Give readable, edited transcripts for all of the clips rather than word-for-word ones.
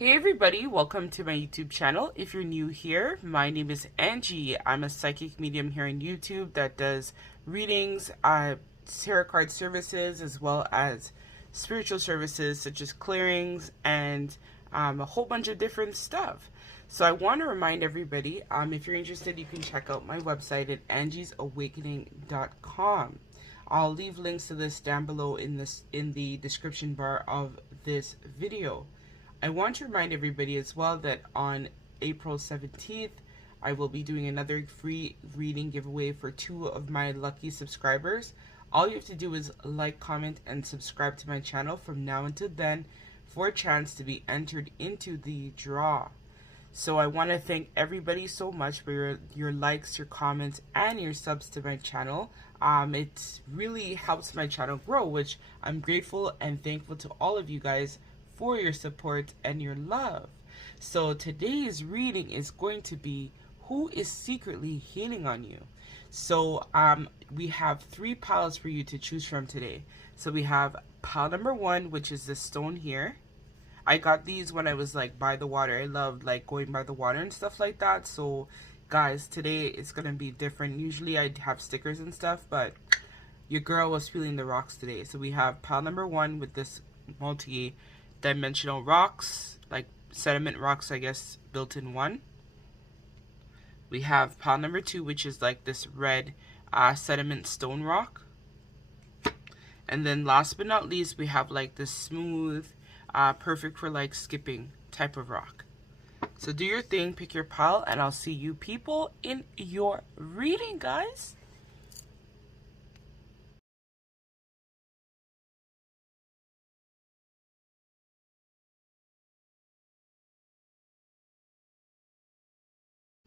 Hey everybody, welcome to my YouTube channel. If you're new here, my name is Angie. I'm a psychic medium here on YouTube that does readings, tarot card services, as well as spiritual services such as clearings and a whole bunch of different stuff. So I want to remind everybody, if you're interested, you can check out my website at angiesawakening.com. I'll leave links to this down below in the description bar of this video. I want to remind everybody as well that on April 17th, I will be doing another free reading giveaway for 2 of my lucky subscribers. All you have to do is like, comment, and subscribe to my channel from now until then for a chance to be entered into the draw. So I want to thank everybody so much for your likes, your comments, and your subs to my channel. It really helps my channel grow, which I'm grateful and thankful to all of you guys for your support and your love. So today's reading is going to be who is secretly hating on you. So we have 3 piles for you to choose from today. So we have pile number 1, which is this stone here. I got these when I was like by the water. I loved like going by the water and stuff like that. So guys, today it's gonna be different. Usually I'd have stickers and stuff, but your girl was feeling the rocks today. So we have pile number 1 with this multi-dimensional rocks, like sediment rocks, I guess, built in one. We have pile number 2, which is like this red sediment stone rock. And then last but not least, we have like this smooth, perfect for like skipping type of rock. So do your thing, pick your pile, and I'll see you people in your reading, guys.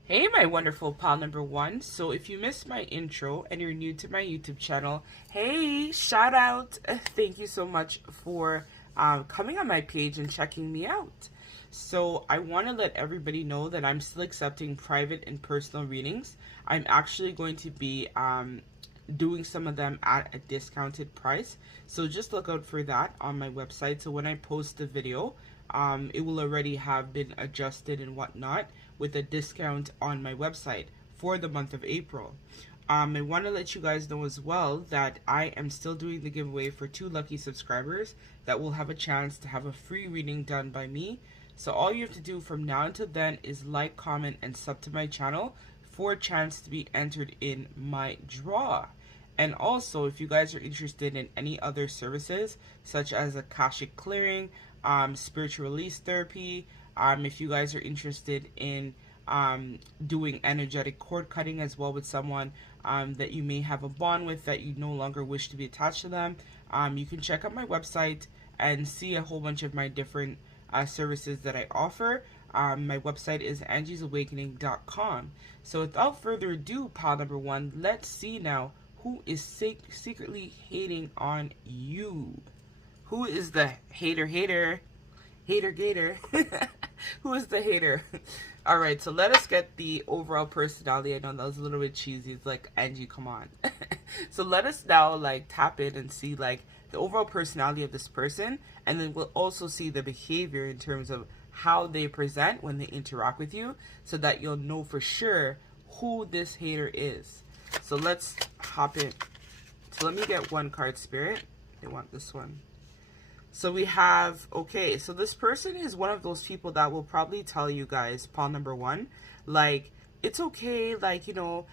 Hey my wonderful pile number 1. So if you missed my intro and you're new to my YouTube channel, hey, shout out. Thank you so much for coming on my page and checking me out. So I want to let everybody know that I'm still accepting private and personal readings. I'm actually going to be doing some of them at a discounted price. So just look out for that on my website. So when I post the video, it will already have been adjusted and whatnot with a discount on my website for the month of April. I want to let you guys know as well that I am still doing the giveaway for 2 lucky subscribers that will have a chance to have a free reading done by me. So all you have to do from now until then is like, comment, and sub to my channel for a chance to be entered in my draw. And also, if you guys are interested in any other services such as Akashic clearing, spiritual release therapy, if you guys are interested in doing energetic cord cutting as well with someone that you may have a bond with that you no longer wish to be attached to them, you can check out my website and see a whole bunch of my different services that I offer. My website is angiesawakening.com. So without further ado, pile number 1, let's see now who is secretly hating on you. Who is the hater gator? Who is the hater? All right, so let us get the overall personality. I know that was a little bit cheesy. It's like, Angie, come on. So let us now like tap in and see like the overall personality of this person, and then we'll also see the behavior in terms of how they present when they interact with you, so that you'll know for sure who this hater is. So let's hop in. So let me get 1 card, Spirit. I want this one. So we have, okay, so this person is one of those people that will probably tell you guys, pile number 1, like, it's okay, like, you know,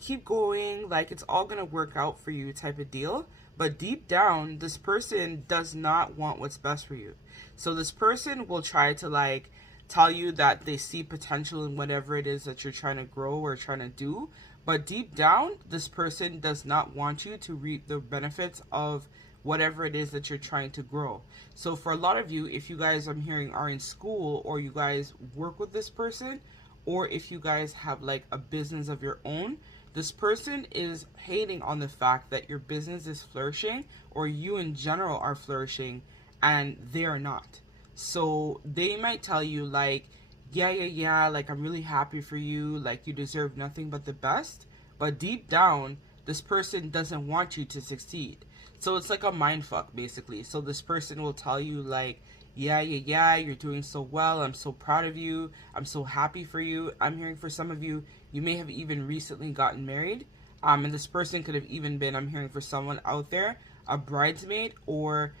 keep going, like, it's all gonna work out for you type of deal. But deep down, this person does not want what's best for you. So this person will try to, like, tell you that they see potential in whatever it is that you're trying to grow or trying to do. But deep down, this person does not want you to reap the benefits of whatever it is that you're trying to grow. So for a lot of you, if you guys, I'm hearing, are in school, or you guys work with this person, or if you guys have like a business of your own, this person is hating on the fact that your business is flourishing, or you in general are flourishing, and they are not. So they might tell you like, yeah, like, I'm really happy for you, like, you deserve nothing but the best. But deep down, this person doesn't want you to succeed. So it's like a mind fuck, basically. So this person will tell you, like, yeah, you're doing so well. I'm so proud of you. I'm so happy for you. I'm hearing for some of you, you may have even recently gotten married. And this person could have even been, I'm hearing for someone out there, a bridesmaid or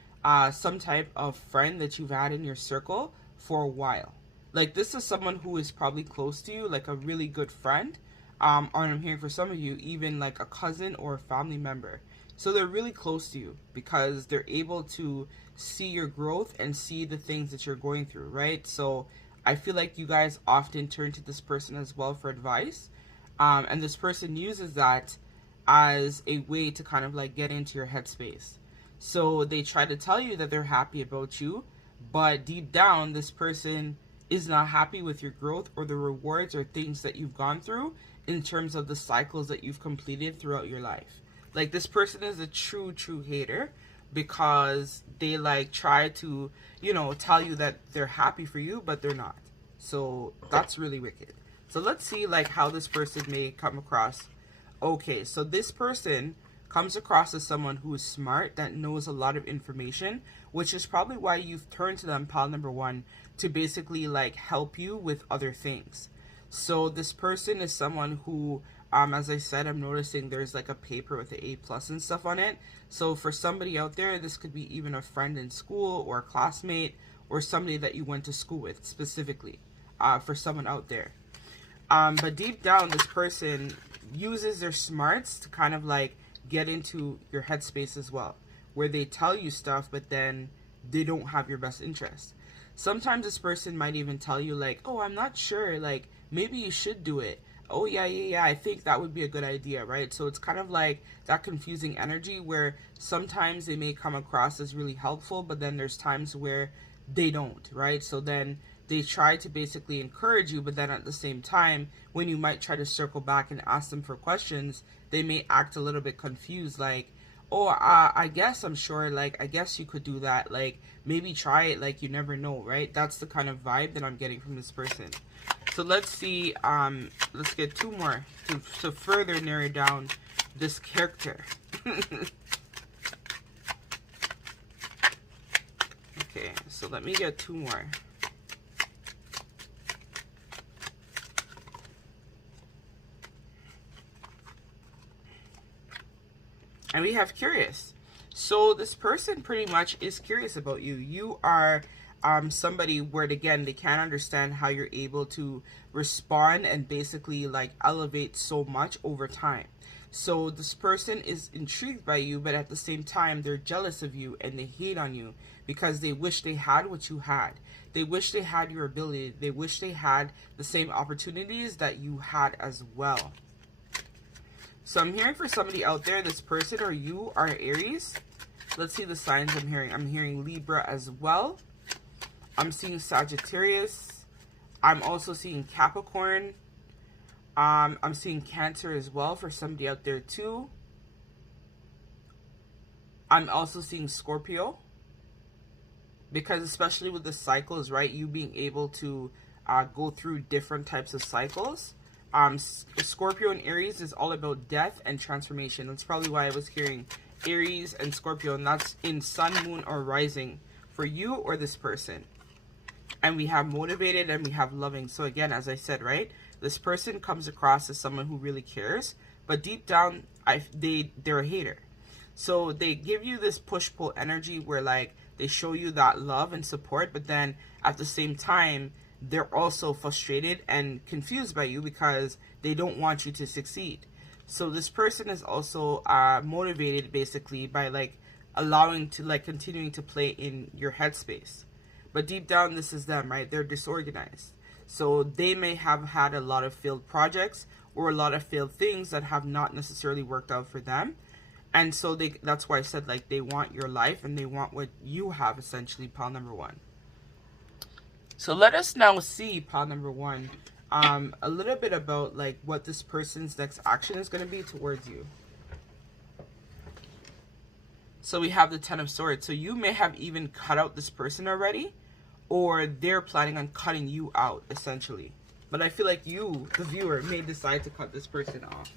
some type of friend that you've had in your circle for a while. Like, this is someone who is probably close to you, like a really good friend. Or I'm hearing for some of you, even like a cousin or a family member. So they're really close to you because they're able to see your growth and see the things that you're going through, right? So I feel like you guys often turn to this person as well for advice. And this person uses that as a way to kind of like get into your headspace. So they try to tell you that they're happy about you, but deep down, this person is not happy with your growth or the rewards or things that you've gone through in terms of the cycles that you've completed throughout your life. Like, this person is a true hater because they like try to, you know, tell you that they're happy for you, but they're not. So that's really wicked. So let's see like how this person may come across. Okay, so this person comes across as someone who is smart, that knows a lot of information, which is probably why you've turned to them, pile number one, to basically like help you with other things. So this person is someone who, as I said, I'm noticing there's like a paper with the A+ and stuff on it. So for somebody out there, this could be even a friend in school or a classmate or somebody that you went to school with specifically, for someone out there. But deep down, this person uses their smarts to kind of like get into your headspace as well, where they tell you stuff, but then they don't have your best interest. Sometimes this person might even tell you like, oh, I'm not sure, like maybe you should do it. Oh yeah, I think that would be a good idea, right? So it's kind of like that confusing energy where sometimes they may come across as really helpful, but then there's times where they don't, right? So then they try to basically encourage you, but then at the same time, when you might try to circle back and ask them for questions, they may act a little bit confused, like, oh, I guess I'm sure, like, I guess you could do that, like, maybe try it, like, you never know, right? That's the kind of vibe that I'm getting from this person. So let's see, let's get two more to further narrow down this character. Okay, so let me get two more. And we have curious. So this person pretty much is curious about you. You are somebody where, again, they can't understand how you're able to respond and basically like elevate so much over time. So this person is intrigued by you, but at the same time, they're jealous of you and they hate on you because they wish they had what you had. They wish they had your ability. They wish they had the same opportunities that you had as well. So I'm hearing for somebody out there, this person or you are Aries. Let's see the signs I'm hearing. I'm hearing Libra as well. I'm seeing Sagittarius. I'm also seeing Capricorn. I'm seeing Cancer as well for somebody out there too. I'm also seeing Scorpio. Because especially with the cycles, right? You being able to go through different types of cycles. Scorpio and Aries is all about death and transformation. That's probably why I was hearing Aries and Scorpio, and that's in sun, moon, or rising for you or this person. And we have motivated and we have loving. So again, as I said, right, this person comes across as someone who really cares, but deep down, they're a hater. So they give you this push-pull energy where like they show you that love and support, but then at the same time, they're also frustrated and confused by you because they don't want you to succeed. So this person is also motivated basically by like allowing to like continuing to play in your headspace. But deep down, this is them, right? They're disorganized. So they may have had a lot of failed projects or a lot of failed things that have not necessarily worked out for them. And so that's why I said like they want your life and they want what you have, essentially, pile number one. So let us now see, pile number one, a little bit about like what this person's next action is going to be towards you. So we have the Ten of Swords. So you may have even cut out this person already, or they're planning on cutting you out, essentially. But I feel like you, the viewer, may decide to cut this person off.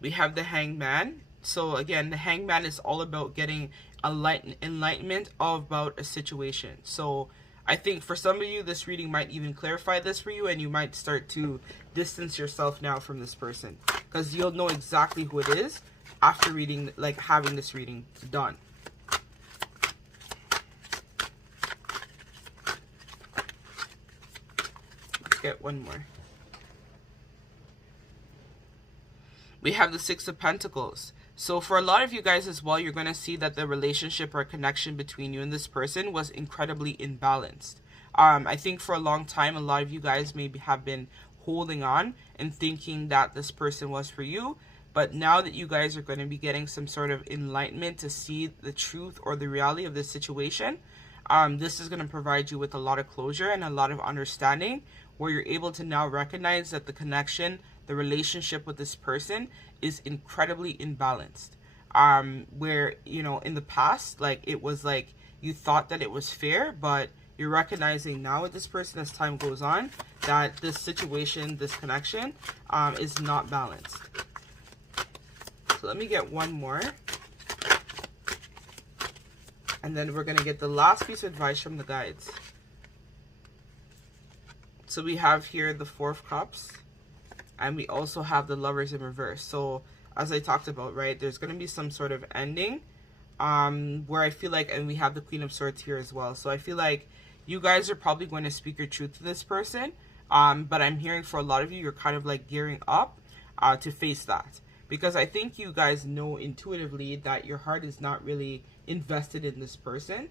We have the Hangman. So again, the Hangman is all about getting enlightenment about a situation. So I think for some of you, this reading might even clarify this for you, and you might start to distance yourself now from this person, because you'll know exactly who it is after reading, like having this reading done. Let's get one more. We have the Six of Pentacles. So for a lot of you guys as well, you're going to see that the relationship or connection between you and this person was incredibly imbalanced. I think for a long time, a lot of you guys maybe have been holding on and thinking that this person was for you. But now that you guys are going to be getting some sort of enlightenment to see the truth or the reality of this situation, this is going to provide you with a lot of closure and a lot of understanding, where you're able to now recognize that the connection, the relationship with this person is incredibly imbalanced. Where, you know, in the past, like, it was like you thought that it was fair, but you're recognizing now with this person as time goes on that this situation, this connection, is not balanced. So let me get one more. And then we're going to get the last piece of advice from the guides. So we have here the Four of Cups. And we also have the Lovers in reverse. So as I talked about, right, there's going to be some sort of ending where I feel like, and we have the Queen of Swords here as well. So I feel like you guys are probably going to speak your truth to this person. But I'm hearing for a lot of you, you're kind of like gearing up to face that. Because I think you guys know intuitively that your heart is not really invested in this person.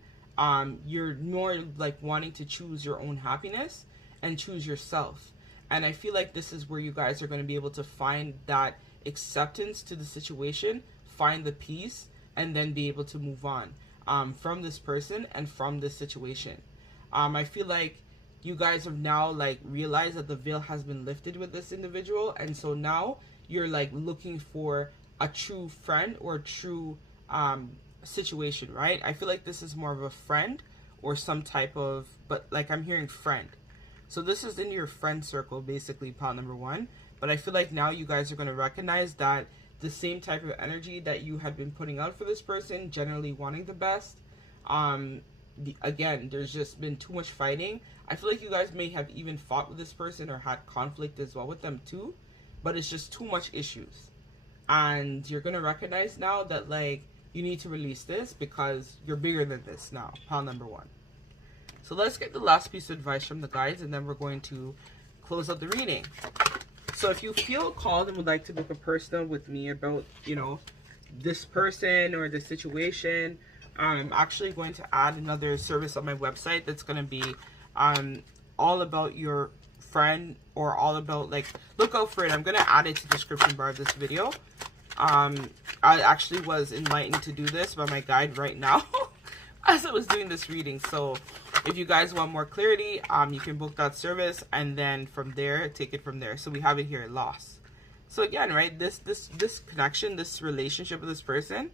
You're more like wanting to choose your own happiness and choose yourself. And I feel like this is where you guys are going to be able to find that acceptance to the situation, find the peace, and then be able to move on from this person and from this situation. I feel like you guys have now like realized that the veil has been lifted with this individual. And so now you're like looking for a true friend or a true situation, right? I feel like this is more of a friend or some type of, but like I'm hearing friend. So this is in your friend circle, basically, pile number one. But I feel like now you guys are going to recognize that the same type of energy that you had been putting out for this person, generally wanting the best. Again, there's just been too much fighting. I feel like you guys may have even fought with this person or had conflict as well with them too. But it's just too much issues. And you're going to recognize now that, like, you need to release this because you're bigger than this now, pile number one. So let's get the last piece of advice from the guides, and then we're going to close out the reading. So if you feel called and would like to book a personal with me about, you know, this person or the situation, I'm actually going to add another service on my website that's going to be all about your friend, or all about, like, look out for it. I'm going to add it to the description bar of this video. I actually was enlightened to do this by my guide right now as I was doing this reading. So if you guys want more clarity, you can book that service, and then from there, take it from there. So we have it here, loss. So again, right, this connection, this relationship with this person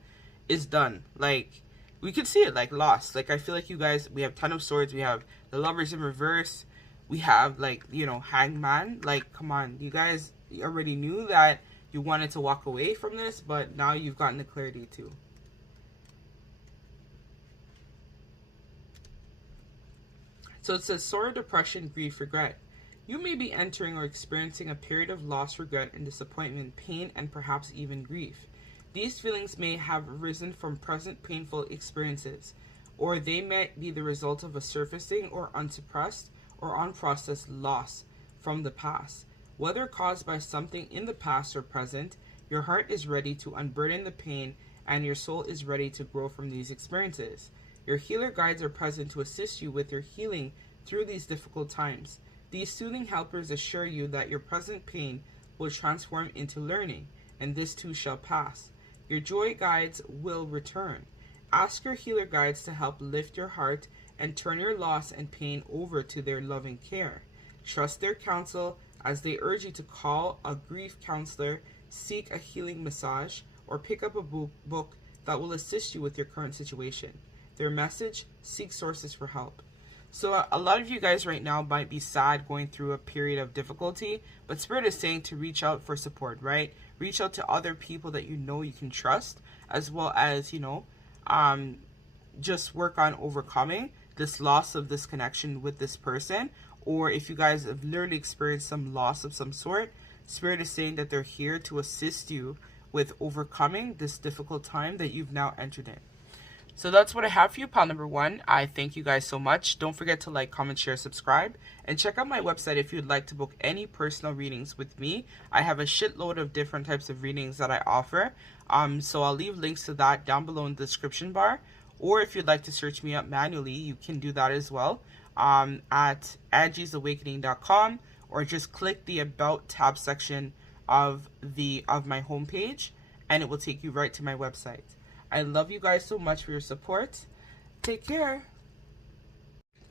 is done. Like, we could see it, like, lost. Like, I feel like you guys, we have Ten of Swords, we have the Lovers in reverse, we have, like, you know, Hangman. Like, come on, you guys already knew that you wanted to walk away from this, but now you've gotten the clarity too. So it says sorrow, depression, grief, regret. You may be entering or experiencing a period of loss, regret, and disappointment, pain, and perhaps even grief. These feelings may have arisen from present painful experiences, or they may be the result of a surfacing or unsuppressed or unprocessed loss from the past. Whether caused by something in the past or present, your heart is ready to unburden the pain, and your soul is ready to grow from these experiences. Your healer guides are present to assist you with your healing through these difficult times. These soothing helpers assure you that your present pain will transform into learning, and this too shall pass. Your joy guides will return. Ask your healer guides to help lift your heart and turn your loss and pain over to their loving care. Trust their counsel as they urge you to call a grief counselor, seek a healing massage, or pick up a book that will assist you with your current situation. Their message: seek sources for help. So a lot of you guys right now might be sad, going through a period of difficulty, but Spirit is saying to reach out for support, right? Reach out to other people that you know you can trust, as well as, you know, just work on overcoming this loss of this connection with this person, or if you guys have literally experienced some loss of some sort, Spirit is saying that they're here to assist you with overcoming this difficult time that you've now entered in. So that's what I have for you, pile number 1. I thank you guys so much. Don't forget to like, comment, share, subscribe, and check out my website if you'd like to book any personal readings with me. I have a shitload of different types of readings that I offer. So I'll leave links to that down below in the description bar. Or if you'd like to search me up manually, you can do that as well at angiesawakening.com, or just click the About tab section of my homepage, and it will take you right to my website. I love you guys so much for your support. Take care.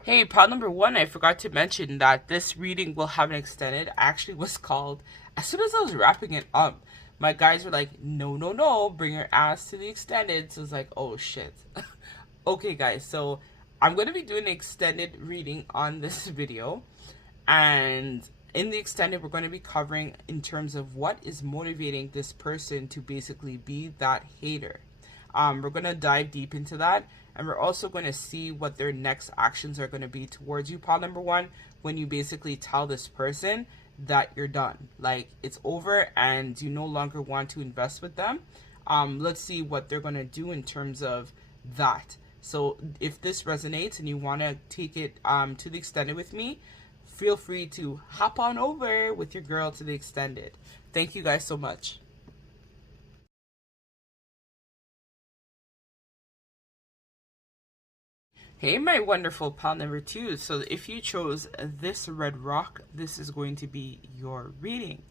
Hey, pile number 1, I forgot to mention that this reading will have an extended. Actually was called, as soon as I was wrapping it up, my guys were like, no, bring your ass to the extended. So I was like, oh shit. Okay guys, so I'm going to be doing an extended reading on this video. And in the extended, we're going to be covering in terms of what is motivating this person to basically be that hater. We're going to dive deep into that, and we're also going to see what their next actions are going to be towards you, pile number 1, when you basically tell this person that you're done. Like, it's over and you no longer want to invest with them. Let's see what they're going to do in terms of that. So if this resonates and you want to take it to the extended with me, feel free to hop on over with your girl to the extended. Thank you guys so much. Hey, my wonderful pile number 2. So if you chose this red rock, this is going to be your reading.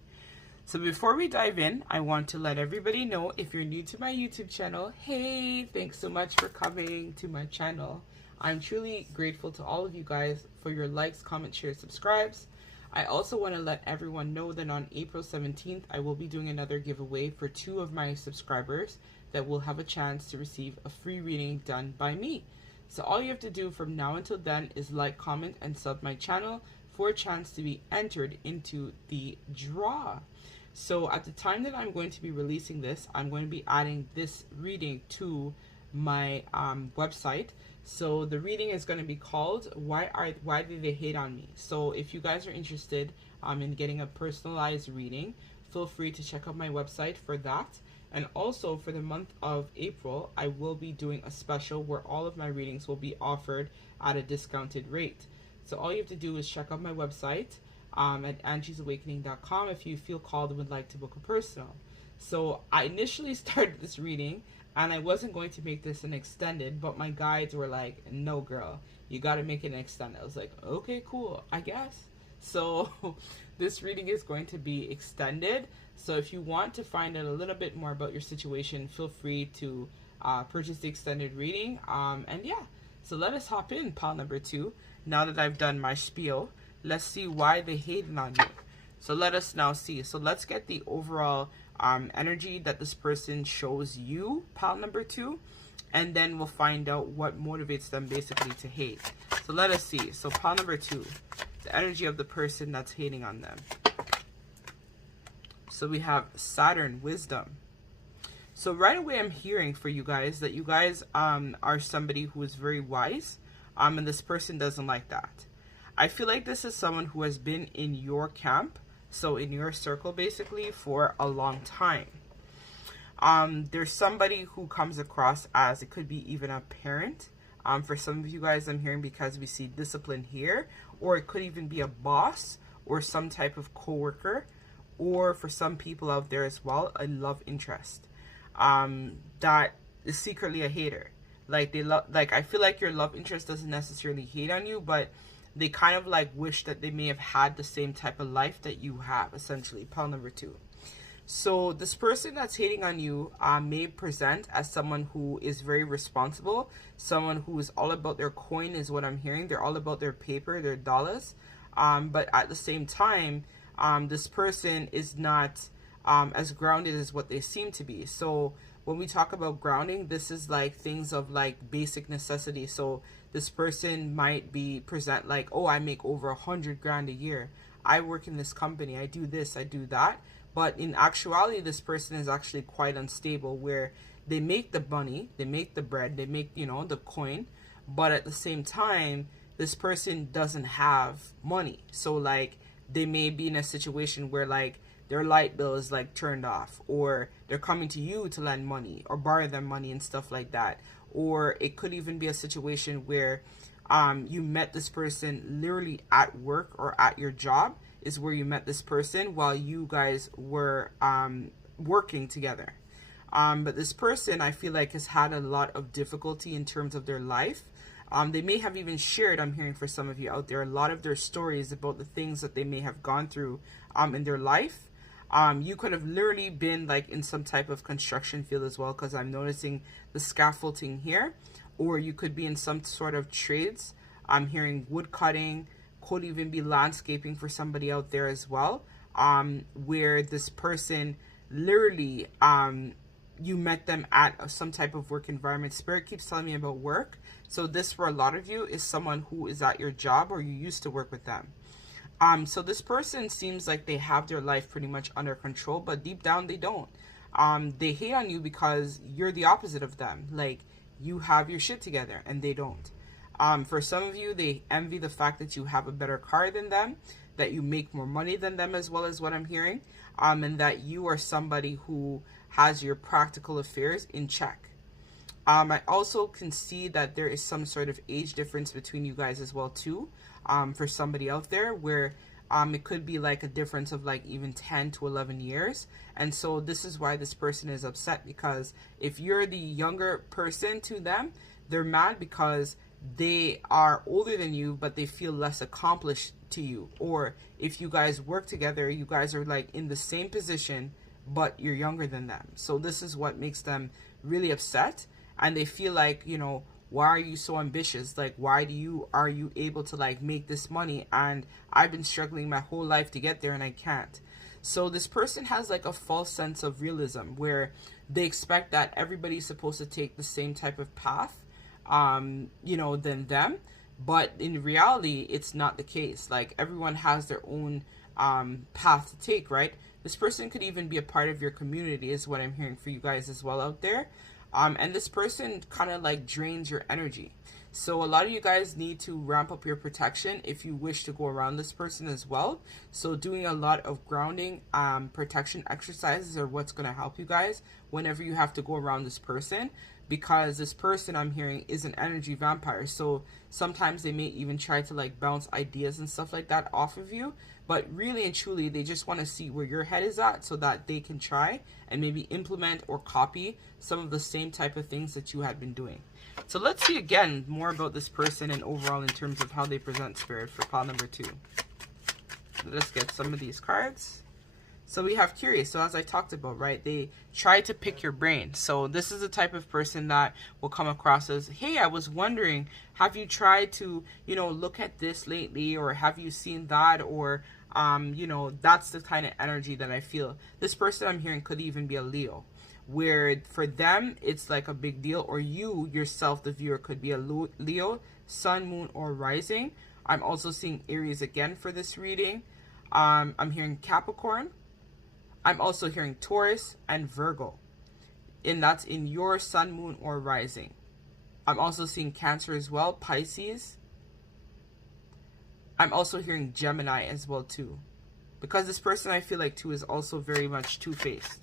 So before we dive in, I want to let everybody know, if you're new to my YouTube channel, hey, thanks so much for coming to my channel. I'm truly grateful to all of you guys for your likes, comments, shares, subscribes. I also want to let everyone know that on April 17th, I will be doing another giveaway for 2 of my subscribers that will have a chance to receive a free reading done by me. So all you have to do from now until then is like, comment, and sub my channel for a chance to be entered into the draw. So at the time that I'm going to be releasing this, I'm going to be adding this reading to my website. So the reading is going to be called Why Did They Hate on Me? So if you guys are interested in getting a personalized reading, feel free to check out my website for that. And also for the month of April, I will be doing a special where all of my readings will be offered at a discounted rate. So all you have to do is check out my website at angiesawakening.com if you feel called and would like to book a personal. So I initially started this reading and I wasn't going to make this an extended, but my guides were like, no girl, you got to make it an extended. I was like, okay, cool, I guess. So this reading is going to be extended. So if you want to find out a little bit more about your situation, feel free to purchase the extended reading. And yeah, so let us hop in, pile number 2. Now that I've done my spiel, let's see why they hated on you. So let us now see. So let's get the overall energy that this person shows you, pile number 2. And then we'll find out what motivates them basically to hate. So let us see. So pile number 2, the energy of the person that's hating on them. So we have Saturn, wisdom. So right away I'm hearing for you guys that you guys are somebody who is very wise, and this person doesn't like that. I feel like this is someone who has been in your camp, so in your circle basically, for a long time. There's somebody who comes across as, it could be even a parent. For some of you guys I'm hearing, because we see discipline here, or it could even be a boss or some type of coworker, or for some people out there as well, a love interest that is secretly a hater. Like I feel like your love interest doesn't necessarily hate on you, but they kind of like wish that they may have had the same type of life that you have, essentially. Pile number 2. So this person that's hating on you may present as someone who is very responsible, someone who is all about their coin is what I'm hearing. They're all about their paper, their dollars. But at the same time, this person is not as grounded as what they seem to be. So when we talk about grounding, this is like things of like basic necessity. So this person might be present like, oh, I make over 100 grand a year. I work in this company. I do this, I do that. But in actuality, this person is actually quite unstable, where they make the money, they make the bread, they make, you know, the coin, but at the same time, this person doesn't have money. So like they may be in a situation where like their light bill is like turned off, or they're coming to you to lend money or borrow them money and stuff like that. Or it could even be a situation where you met this person literally at work or at your job is where you met this person while you guys were working together. But this person, I feel like, has had a lot of difficulty in terms of their life. They may have even shared, I'm hearing for some of you out there, a lot of their stories about the things that they may have gone through in their life. You could have literally been like in some type of construction field as well, because I'm noticing the scaffolding here. Or you could be in some sort of trades. I'm hearing wood cutting, could even be landscaping for somebody out there as well, where this person literally, you met them at some type of work environment. Spirit keeps telling me about work. So this, for a lot of you, is someone who is at your job or you used to work with them. So this person seems like they have their life pretty much under control, but deep down they don't. They hate on you because you're the opposite of them. Like, you have your shit together and they don't. For some of you, they envy the fact that you have a better car than them, that you make more money than them, as well as what I'm hearing, and that you are somebody who has your practical affairs in check. I also can see that there is some sort of age difference between you guys as well too, for somebody out there, where it could be like a difference of like even 10 to 11 years. And so this is why this person is upset, because if you're the younger person to them, they're mad because they are older than you, but they feel less accomplished to you. Or if you guys work together, you guys are like in the same position, but you're younger than them. So this is what makes them really upset. And they feel like, you know, why are you so ambitious? Like, why are you able to like make this money? And I've been struggling my whole life to get there and I can't. So this person has like a false sense of realism where they expect that everybody's supposed to take the same type of path, you know, than them. But in reality, it's not the case. Like, everyone has their own path to take, right? This person could even be a part of your community, is what I'm hearing for you guys as well out there. And this person kind of like drains your energy. So a lot of you guys need to ramp up your protection if you wish to go around this person as well. So doing a lot of grounding, protection exercises are what's going to help you guys whenever you have to go around this person, because this person, I'm hearing, is an energy vampire. So sometimes they may even try to like bounce ideas and stuff like that off of you. But really and truly, they just want to see where your head is at so that they can try and maybe implement or copy some of the same type of things that you had been doing. So let's see again more about this person and overall in terms of how they present, Spirit, for pile number 2. Let's get some of these cards. So we have curious. So as I talked about, right, they try to pick your brain. So this is the type of person that will come across as, hey, I was wondering, have you tried to, you know, look at this lately, or have you seen that, or you know, that's the kind of energy that I feel. This person I'm hearing could even be a Leo, where for them it's like a big deal, or you yourself, the viewer, could be a Leo, sun, moon, or rising. I'm also seeing Aries again for this reading. I'm hearing Capricorn. I'm also hearing Taurus and Virgo, and that's in your sun, moon, or rising. I'm also seeing Cancer as well, Pisces. I'm also hearing Gemini as well too, because this person I feel like too is also very much two-faced.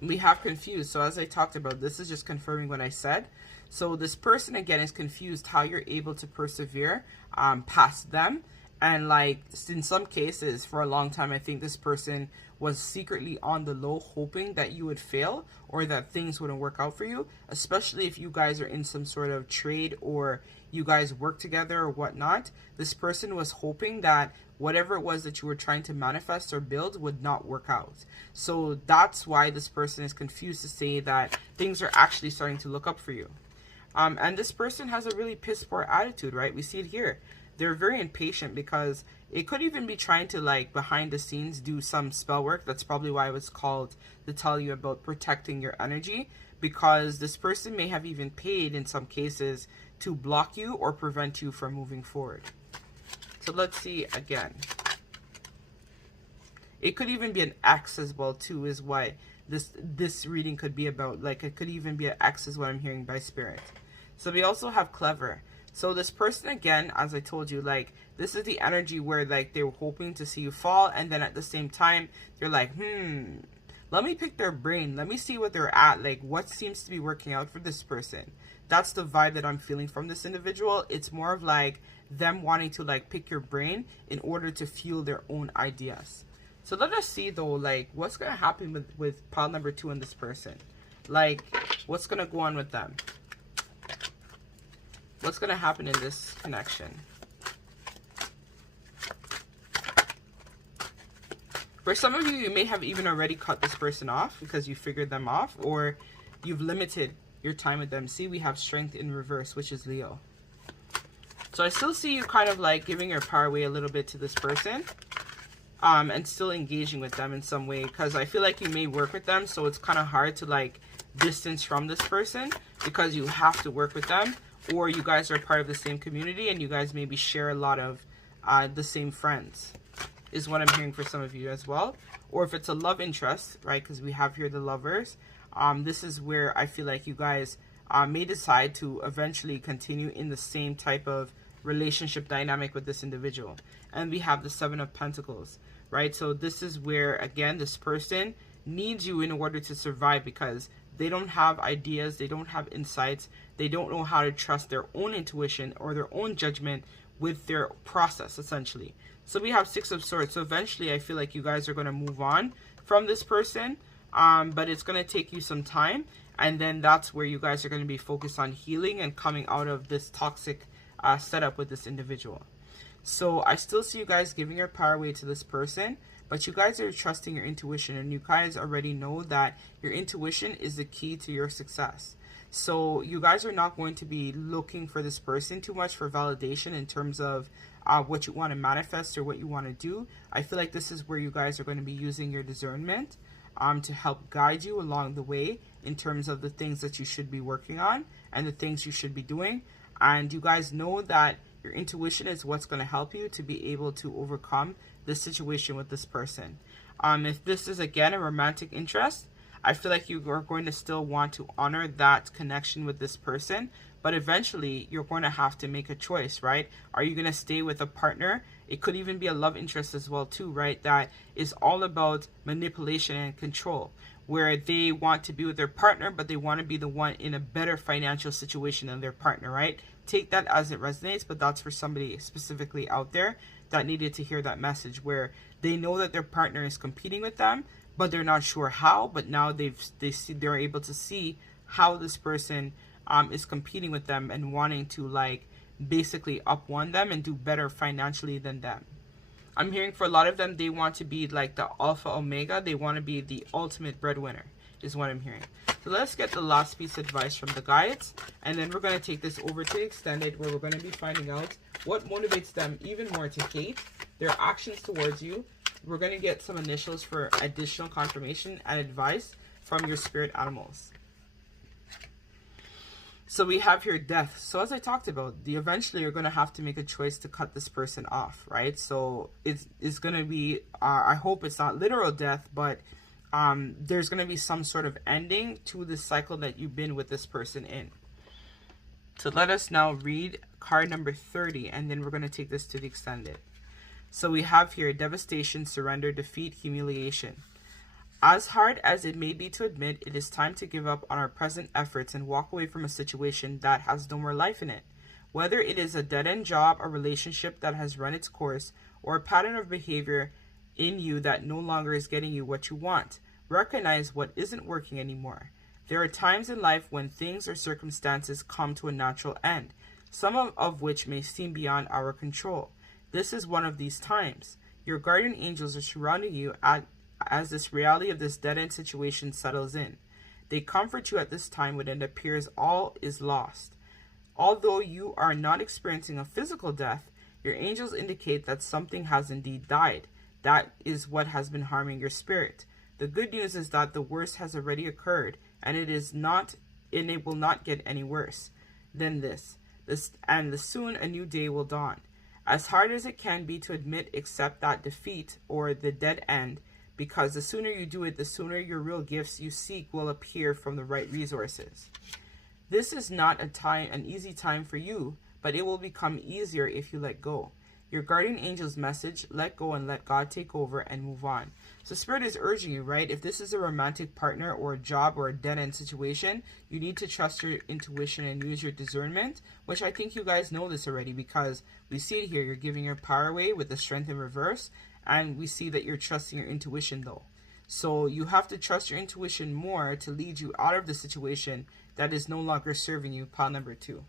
We have confused. So as I talked about, this is just confirming what I said. So this person again is confused how you're able to persevere past them. And like in some cases, for a long time, I think this person was secretly on the low, hoping that you would fail or that things wouldn't work out for you, especially if you guys are in some sort of trade or you guys work together or whatnot. This person was hoping that whatever it was that you were trying to manifest or build would not work out. So that's why this person is confused to say that things are actually starting to look up for you. And this person has a really piss poor attitude, right? We see it here. They're very impatient because it could even be trying to, like, behind the scenes do some spell work. That's probably why it was called to tell you about protecting your energy, because this person may have even paid in some cases to block you or prevent you from moving forward. So let's see again. It could even be an ex as well too, is why this reading could be about. Like, it could even be an ex is what I'm hearing by spirit. So we also have clever. So this person, again, as I told you, like, this is the energy where, like, they were hoping to see you fall, and then at the same time they're like, let me pick their brain, let me see what they're at, like, what seems to be working out for this person. That's the vibe that I'm feeling from this individual. It's more of like them wanting to, like, pick your brain in order to fuel their own ideas. So let us see, though, like, what's going to happen with pile number 2 and this person. Like, what's going to go on with them? What's going to happen in this connection? For some of you, you may have even already cut this person off because you figured them off, or you've limited your time with them. See, we have strength in reverse, which is Leo. So I still see you kind of like giving your power away a little bit to this person, and still engaging with them in some way, because I feel like you may work with them, so it's kind of hard to like distance from this person because you have to work with them, or you guys are part of the same community and you guys maybe share a lot of the same friends, is what I'm hearing for some of you as well. Or if it's a love interest, right, because we have here the lovers, this is where I feel like you guys may decide to eventually continue in the same type of relationship dynamic with this individual. And we have the 7 of Pentacles, right? So this is where, again, this person needs you in order to survive, because they don't have ideas, they don't have insights, they don't know how to trust their own intuition or their own judgment with their process, essentially. So we have 6 of Swords. So eventually I feel like you guys are going to move on from this person, but it's going to take you some time, and then that's where you guys are going to be focused on healing and coming out of this toxic setup with this individual. So I still see you guys giving your power away to this person, but you guys are trusting your intuition, and you guys already know that your intuition is the key to your success. So you guys are not going to be looking for this person too much for validation in terms of what you want to manifest or what you want to do. I feel like this is where you guys are going to be using your discernment to help guide you along the way in terms of the things that you should be working on and the things you should be doing. And you guys know that your intuition is what's going to help you to be able to overcome this situation with this person. If this is, again, a romantic interest, I feel like you are going to still want to honor that connection with this person, but eventually you're going to have to make a choice, right? Are you going to stay with a partner? It could even be a love interest as well too, right? That is all about manipulation and control, where they want to be with their partner, but they want to be the one in a better financial situation than their partner, right? Take that as it resonates, but that's for somebody specifically out there that needed to hear that message, where they know that their partner is competing with them, but they're not sure how. But now they're able to see how this person is competing with them and wanting to, like, basically up-one them and do better financially than them. I'm hearing for a lot of them, they want to be like the alpha omega. They want to be the ultimate breadwinner, is what I'm hearing. So let's get the last piece of advice from the guides, and then we're going to take this over to extended, where we're going to be finding out what motivates them even more to hate, their actions towards you. We're going to get some initials for additional confirmation and advice from your spirit animals. So we have here death. So as I talked about, eventually you're going to have to make a choice to cut this person off, right? So it's going to be, I hope it's not literal death, but there's going to be some sort of ending to the cycle that you've been with this person in. So let us now read card number 30, and then we're going to take this to the extended. So we have here devastation, surrender, defeat, humiliation. As hard as it may be to admit, it is time to give up on our present efforts and walk away from a situation that has no more life in it. Whether it is a dead-end job, a relationship that has run its course, or a pattern of behavior in you that no longer is getting you what you want, recognize what isn't working anymore. There are times in life when things or circumstances come to a natural end, some of which may seem beyond our control. This is one of these times. Your guardian angels are surrounding you as this reality of this dead-end situation settles in. They comfort you at this time when it appears all is lost. Although you are not experiencing a physical death, your angels indicate that something has indeed died. That is what has been harming your spirit. The good news is that the worst has already occurred, and it will not get any worse than this. And soon a new day will dawn. As hard as it can be to admit, accept that defeat or the dead end, because the sooner you do it, the sooner your real gifts you seek will appear from the right resources. This is not an easy time for you, but it will become easier if you let go. Your guardian angel's message, let go and let God take over and move on. So Spirit is urging you, right? If this is a romantic partner or a job or a dead-end situation, you need to trust your intuition and use your discernment, which I think you guys know this already, because we see it here. You're giving your power away with the strength in reverse, and we see that you're trusting your intuition though. So you have to trust your intuition more to lead you out of the situation that is no longer serving you, pile number 2.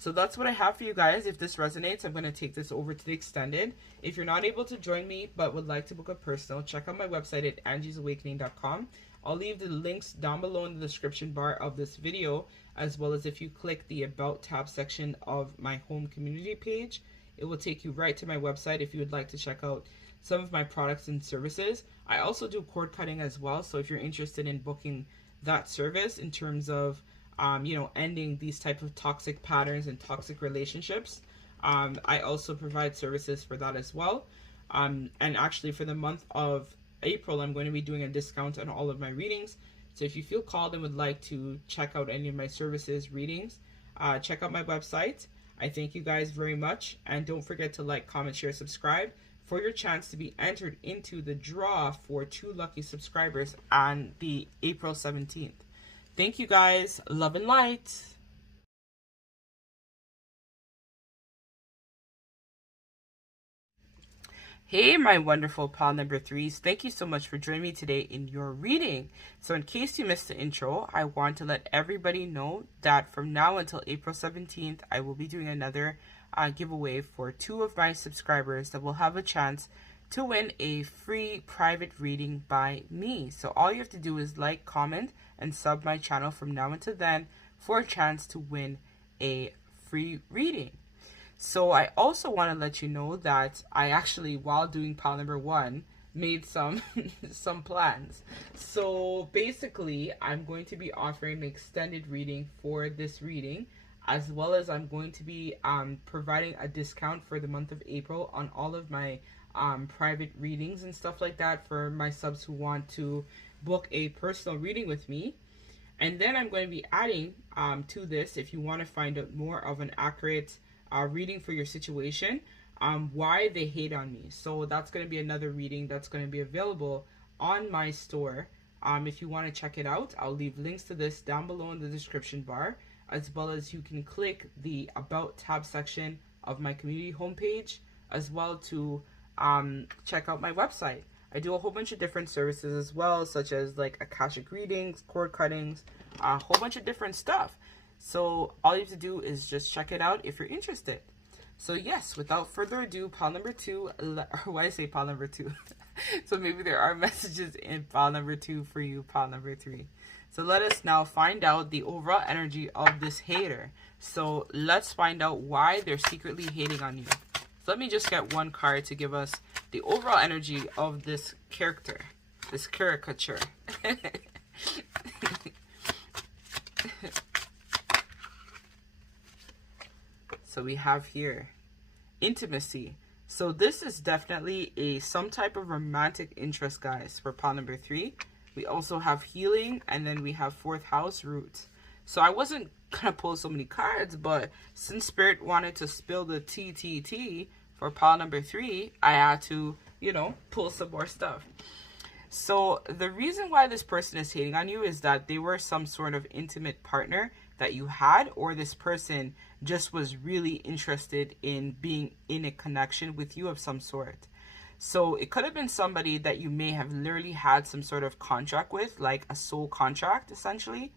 So that's what I have for you guys. If this resonates, I'm going to take this over to the extended. If you're not able to join me but would like to book a personal, check out my website at angiesawakening.com. I'll leave the links down below in the description bar of this video, as well as if you click the About tab section of my home community page, it will take you right to my website if you would like to check out some of my products and services. I also do cord cutting as well, so if you're interested in booking that service in terms of ending these type of toxic patterns and toxic relationships, I also provide services for that as well. And actually for the month of April, I'm going to be doing a discount on all of my readings. So if you feel called and would like to check out any of my services, readings, check out my website. I thank you guys very much. And don't forget to like, comment, share, subscribe for your chance to be entered into the draw for 2 lucky subscribers on the April 17th. Thank you guys. Love and light. Hey, my wonderful pile number 3s. Thank you so much for joining me today in your reading. So in case you missed the intro, I want to let everybody know that from now until April 17th, I will be doing another giveaway for 2 of my subscribers that will have a chance to win a free private reading by me. So all you have to do is like, comment, and sub my channel from now until then for a chance to win a free reading. So I also want to let you know that I actually, while doing pile number 1, made some plans. So basically, I'm going to be offering an extended reading for this reading, as well as I'm going to be providing a discount for the month of April on all of my private readings and stuff like that for my subs who want to book a personal reading with me. And then I'm going to be adding to this, if you want to find out more of an accurate reading for your situation, why they hate on me. So that's going to be another reading that's going to be available on my store. If you want to check it out, I'll leave links to this down below in the description bar, as well as you can click the About tab section of my community homepage, as well to check out my website. I do a whole bunch of different services as well, such as like Akashic readings, cord cuttings, a whole bunch of different stuff. So all you have to do is just check it out if you're interested. So yes, without further ado, pile number 2, or why I say pile number 2? So maybe there are messages in pile number 2 for you, pile number 3. So let us now find out the overall energy of this hater. So let's find out why they're secretly hating on you. So let me just get one card to give us the overall energy of this character, this caricature. So we have here intimacy. So this is definitely some type of romantic interest, guys, for pile number 3. We also have healing, and then we have 4th house roots. So I wasn't gonna pull so many cards, but since Spirit wanted to spill the tea for pile number 3, I had to, pull some more stuff. So the reason why this person is hating on you is that they were some sort of intimate partner that you had, or this person just was really interested in being in a connection with you of some sort. So it could have been somebody that you may have literally had some sort of contract with, like a soul contract, essentially.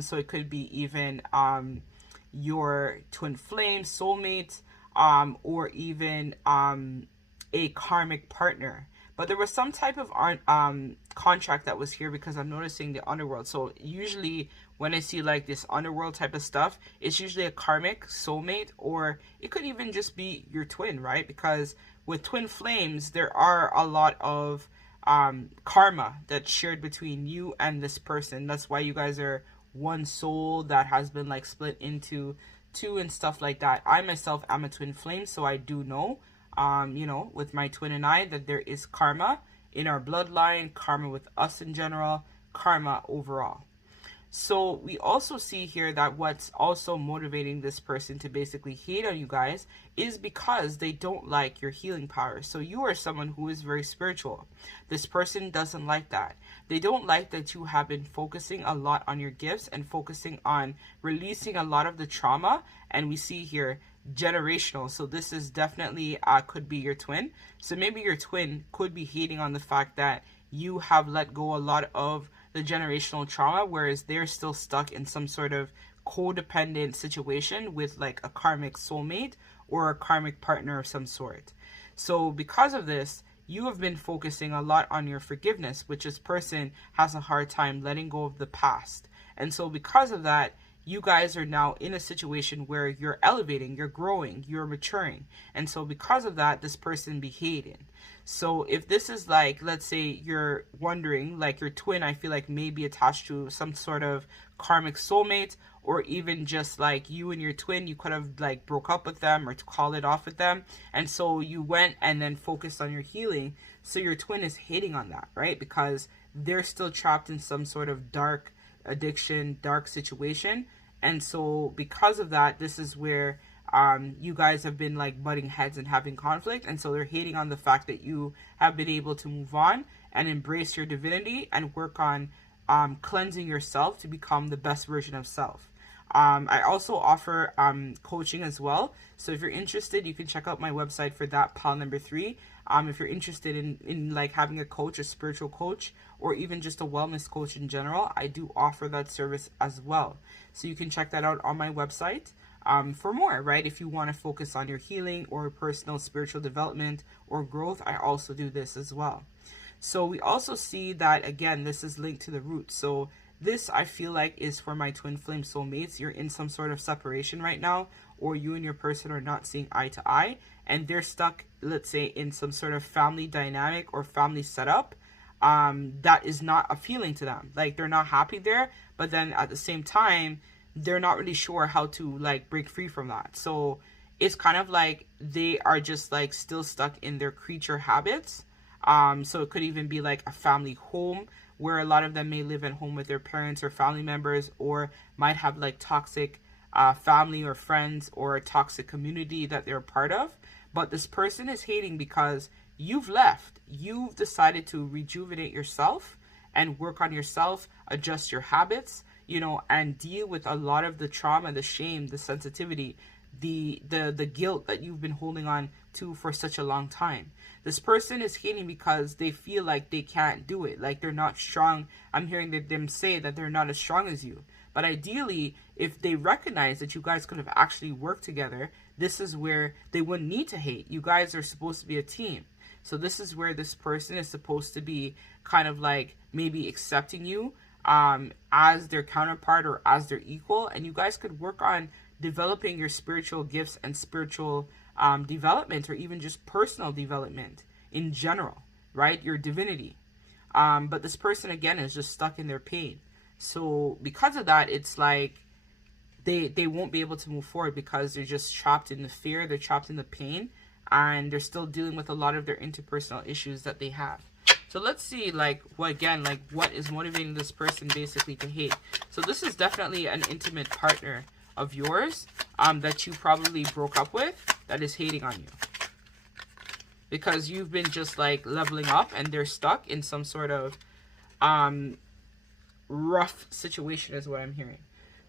So it could be even your twin flame, soulmate, or even a karmic partner. But there was some type of contract that was here, because I'm noticing the underworld. So usually when I see like this underworld type of stuff, it's usually a karmic, soulmate, or it could even just be your twin, right? Because with twin flames, there are a lot of karma that's shared between you and this person. That's why you guys are one soul that has been like split into 2 and stuff like that. I myself am a twin flame, so I do know, with my twin and I, that there is karma in our bloodline, karma with us in general, karma overall. So we also see here that what's also motivating this person to basically hate on you guys is because they don't like your healing power. So you are someone who is very spiritual. This person doesn't like that. They don't like that you have been focusing a lot on your gifts and focusing on releasing a lot of the trauma. And we see here generational. So this is definitely could be your twin. So maybe your twin could be hating on the fact that you have let go a lot of the generational trauma, whereas they're still stuck in some sort of codependent situation with like a karmic soulmate or a karmic partner of some sort. So because of this, you have been focusing a lot on your forgiveness, which this person has a hard time letting go of the past. And so because of that, you guys are now in a situation where you're elevating, you're growing, you're maturing. And so because of that, this person be hating. So if this is like, let's say you're wondering, like your twin, I feel like may be attached to some sort of karmic soulmate, or even just like you and your twin, you could have like broke up with them or called it off with them. And so you went and then focused on your healing. So your twin is hating on that, right? Because they're still trapped in some sort of dark addiction, dark situation. And so because of that, this is where you guys have been like butting heads and having conflict. And so they're hating on the fact that you have been able to move on and embrace your divinity and work on cleansing yourself to become the best version of self. I also offer coaching as well. So if you're interested, you can check out my website for that, pile number 3. If you're interested in like having a coach, a spiritual coach, or even just a wellness coach in general, I do offer that service as well. So you can check that out on my website for more, right? If you want to focus on your healing or personal spiritual development or growth, I also do this as well. So we also see that, again, this is linked to the root. So this, I feel like, is for my twin flame soulmates. You're in some sort of separation right now, or you and your person are not seeing eye to eye, and they're stuck, let's say, in some sort of family dynamic or family setup that is not appealing to them. Like, they're not happy there, but then at the same time, they're not really sure how to like break free from that. So it's kind of like they are just like still stuck in their creature habits. So it could even be like a family home where a lot of them may live at home with their parents or family members, or might have like toxic family or friends or a toxic community that they're a part of. But this person is hating because you've left. You've decided to rejuvenate yourself and work on yourself, adjust your habits, you know, and deal with a lot of the trauma, the shame, the sensitivity, the guilt that you've been holding on to for such a long time. This person is hating because they feel like they can't do it, like they're not strong. I'm hearing them say that they're not as strong as you. But ideally, if they recognize that you guys could have actually worked together, this is where they wouldn't need to hate. You guys are supposed to be a team. So this is where this person is supposed to be kind of like maybe accepting you as their counterpart or as their equal. And you guys could work on developing your spiritual gifts and spiritual development, or even just personal development in general, right? Your divinity. But this person, again, is just stuck in their pain. So because of that, it's like they won't be able to move forward because they're just trapped in the fear, they're trapped in the pain, and they're still dealing with a lot of their interpersonal issues that they have. So let's see, like, what is motivating this person basically to hate. So this is definitely an intimate partner of yours that you probably broke up with that is hating on you. Because you've been just like leveling up and they're stuck in some sort of rough situation is what I'm hearing.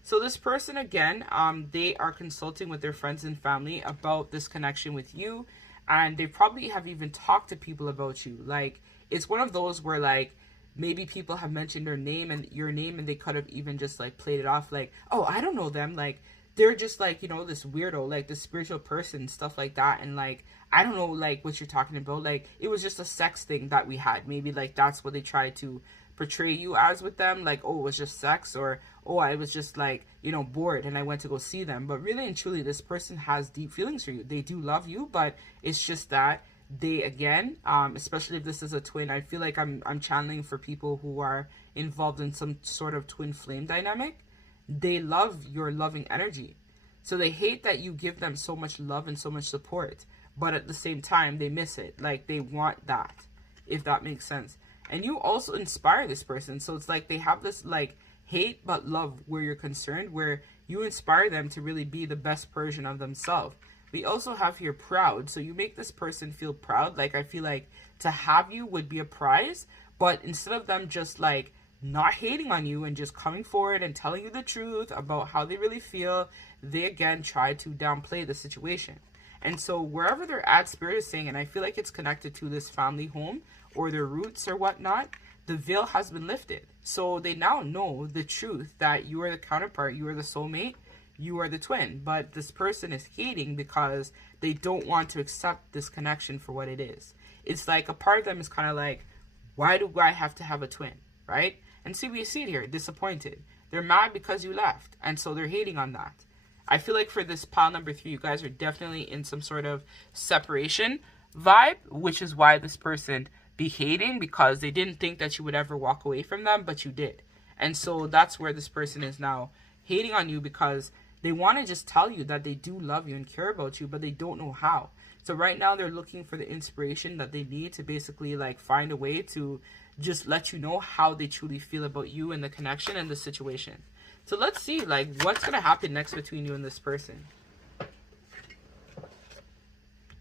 So this person, again, they are consulting with their friends and family about this connection with you. And they probably have even talked to people about you. Like, it's one of those where like maybe people have mentioned your name and they could have even just like played it off like, oh, I don't know them. Like, they're just like, you know, this weirdo, like this spiritual person, stuff like that. And like, I don't know, like what you're talking about. Like, it was just a sex thing that we had. Maybe like that's what they tried to portray you as with them. Like, oh, it was just sex, or, oh, I was just like, you know, bored and I went to go see them. But really and truly, this person has deep feelings for you. They do love you, but it's just that they, again, especially if this is a twin, I feel like I'm channeling for people who are involved in some sort of twin flame dynamic. They love your loving energy. So they hate that you give them so much love and so much support, but at the same time, they miss it. Like, they want that. if that makes sense. And you also inspire this person. So it's like they have this like hate but love where you're concerned, where you inspire them to really be the best version of themselves. We also have here proud. So you make this person feel proud. Like I feel like to have you would be a prize, but instead of them just like not hating on you and just coming forward and telling you the truth about how they really feel, they again try to downplay the situation. And so wherever they're at, Spirit is saying, and I feel like it's connected to this family home or their roots or whatnot, the veil has been lifted. So they now know the truth that you are the counterpart, you are the soulmate, you are the twin. But this person is hating because they don't want to accept this connection for what it is. It's like a part of them is kind of like, why do I have to have a twin, right? And see, we see it here, disappointed. They're mad because you left, and so they're hating on that. I feel like for this pile number 3, you guys are definitely in some sort of separation vibe, which is why this person be hating, because they didn't think that you would ever walk away from them, but you did. And so that's where this person is now hating on you, because they want to just tell you that they do love you and care about you, but they don't know how. So right now they're looking for the inspiration that they need to basically like find a way to just let you know how they truly feel about you and the connection and the situation. So let's see like what's going to happen next between you and this person.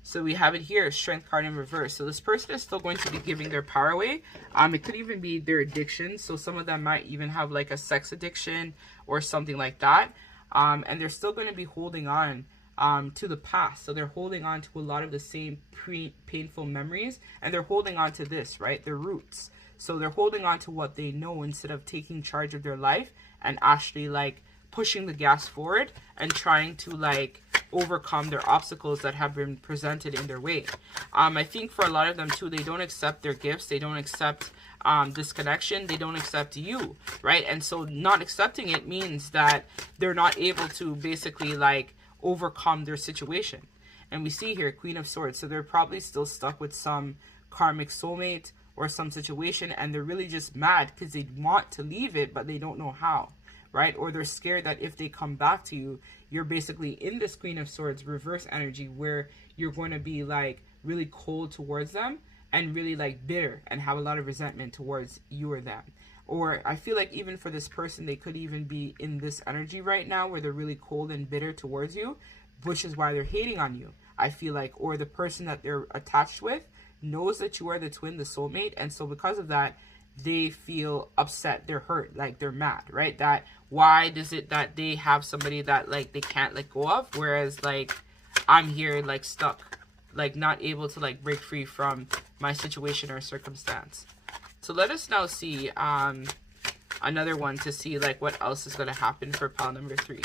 So we have it here, Strength card in reverse. So this person is still going to be giving their power away. It could even be their addiction. So some of them might even have like a sex addiction or something like that. And they're still going to be holding on to the past. So they're holding on to a lot of the same painful memories, and they're holding on to this, right? Their roots. So they're holding on to what they know instead of taking charge of their life and actually like pushing the gas forward and trying to like overcome their obstacles that have been presented in their way. I think for a lot of them too, they don't accept their gifts. They don't accept this connection. They don't accept you, right? And so not accepting it means that they're not able to basically like overcome their situation. And we see here Queen of Swords. So they're probably still stuck with some karmic soulmate or some situation, and they're really just mad because they want to leave it, but they don't know how, right? Or they're scared that if they come back to you, you're basically in this Queen of Swords reverse energy where you're going to be like really cold towards them and really like bitter and have a lot of resentment towards you or them. Or I feel like even for this person, they could even be in this energy right now where they're really cold and bitter towards you, which is why they're hating on you. I feel like, or the person that they're attached with knows that you are the twin, the soulmate, and so because of that, they feel upset, they're hurt, like they're mad, right? That why is it that they have somebody that like they can't let go of, whereas like I'm here like stuck, like not able to like break free from my situation or circumstance. So let us now see another one to see like what else is going to happen for pile number 3.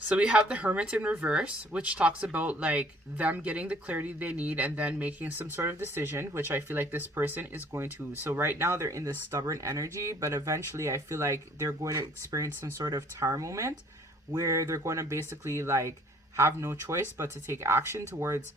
So we have the Hermit in reverse, which talks about like them getting the clarity they need and then making some sort of decision, which I feel like this person is going to. So right now they're in this stubborn energy, but eventually I feel like they're going to experience some sort of tower moment where they're going to basically like have no choice but to take action towards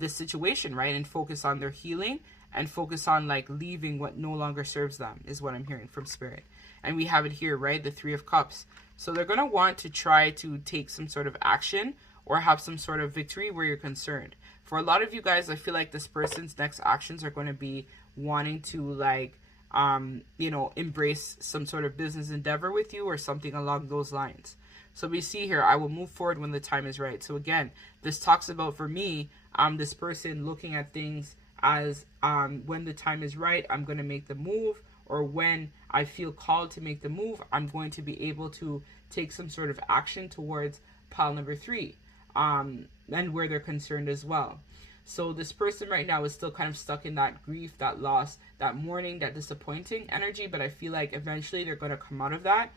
this situation, right? And focus on their healing and focus on like leaving what no longer serves them is what I'm hearing from Spirit. And we have it here, right? The 3 of Cups. So they're going to want to try to take some sort of action or have some sort of victory where you're concerned. For a lot of you guys, I feel like this person's next actions are going to be wanting to like, you know, embrace some sort of business endeavor with you or something along those lines. So we see here, I will move forward when the time is right. So again, this talks about, for me, this person looking at things as when the time is right, I'm going to make the move. Or when I feel called to make the move, I'm going to be able to take some sort of action towards pile number 3, and where they're concerned as well. So this person right now is still kind of stuck in that grief, that loss, that mourning, that disappointing energy, but I feel like eventually they're going to come out of that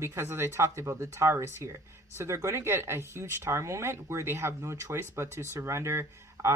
because as I talked about, the Tower is here. So they're going to get a huge Tower moment where they have no choice but to surrender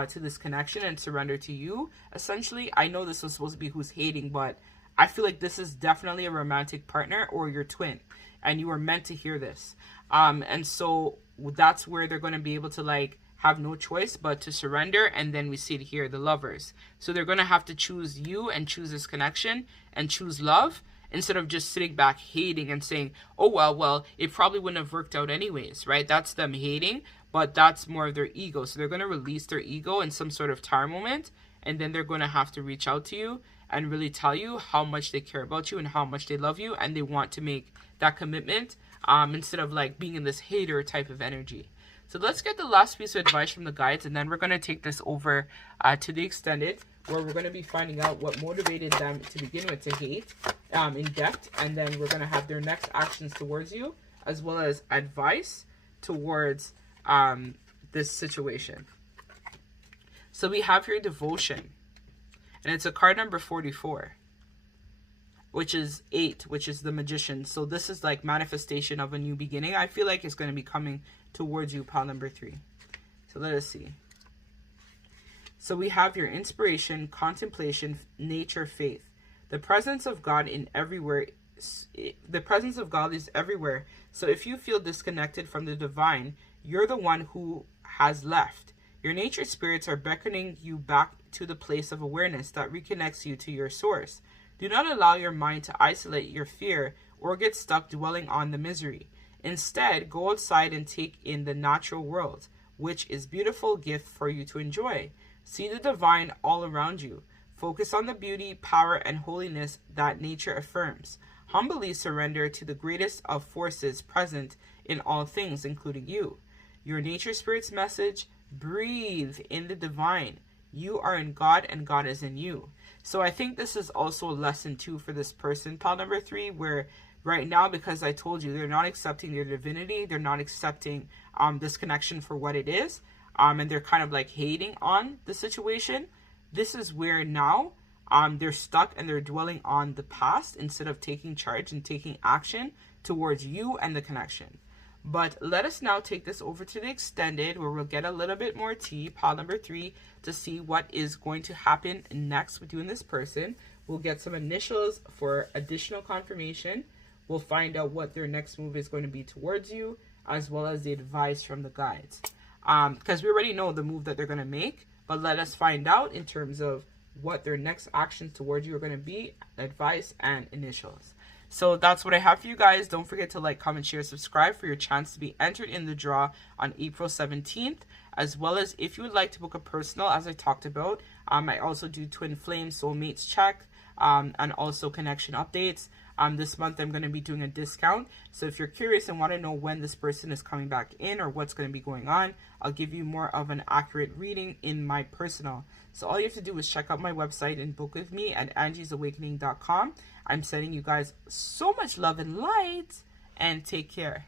to this connection and surrender to you. Essentially, I know this was supposed to be who's hating, but I feel like this is definitely a romantic partner or your twin, and you were meant to hear this. And so that's where they're going to be able to like have no choice but to surrender. And then we see it here, the Lovers. So they're going to have to choose you and choose this connection and choose love instead of just sitting back hating and saying, oh, well, it probably wouldn't have worked out anyways, right? That's them hating, but that's more of their ego. So they're going to release their ego in some sort of tower moment, and then they're going to have to reach out to you and really tell you how much they care about you and how much they love you, and they want to make that commitment instead of like being in this hater type of energy. So let's get the last piece of advice from the guides, and then we're going to take this over to the extended, where we're going to be finding out what motivated them to begin with to hate in depth, and then we're going to have their next actions towards you, as well as advice towards this situation. So we have here devotion, and it's a card number 44, which is 8, which is the magician. So this is like manifestation of a new beginning. I feel like it's going to be coming towards you, pile number 3. So let us see. So we have your inspiration, contemplation, nature, faith. The presence of God in everywhere. The presence of God is everywhere. So if you feel disconnected from the divine, you're the one who has left. Your nature spirits are beckoning you back to the place of awareness that reconnects you to your source. Do not allow your mind to isolate your fear or get stuck dwelling on the misery. Instead, go outside and take in the natural world, which is a beautiful gift for you to enjoy. See the divine all around you. Focus on the beauty, power, and holiness that nature affirms. Humbly surrender to the greatest of forces present in all things, including you. Your nature spirit's message: breathe in the divine. You are in God and God is in you. So I think this is also a lesson too for this person, pile number 3, where right now, because I told you, they're not accepting their divinity, they're not accepting this connection for what it is, and they're kind of like hating on the situation. This is where now they're stuck and they're dwelling on the past instead of taking charge and taking action towards you and the connection. But let us now take this over to the extended, where we'll get a little bit more tea, pile number 3, to see what is going to happen next with you and this person. We'll get some initials for additional confirmation. We'll find out what their next move is going to be towards you, as well as the advice from the guides. Because we already know the move that they're going to make, but let us find out in terms of what their next actions towards you are going to be, advice and initials. So that's what I have for you guys. Don't forget to like, comment, share, subscribe for your chance to be entered in the draw on April 17th. As well as if you would like to book a personal, as I talked about, I also do twin flame soulmates check and also connection updates. This month I'm going to be doing a discount. So if you're curious and want to know when this person is coming back in or what's going to be going on, I'll give you more of an accurate reading in my personal. So all you have to do is check out my website and book with me at angiesawakening.com. I'm sending you guys so much love and light, and take care.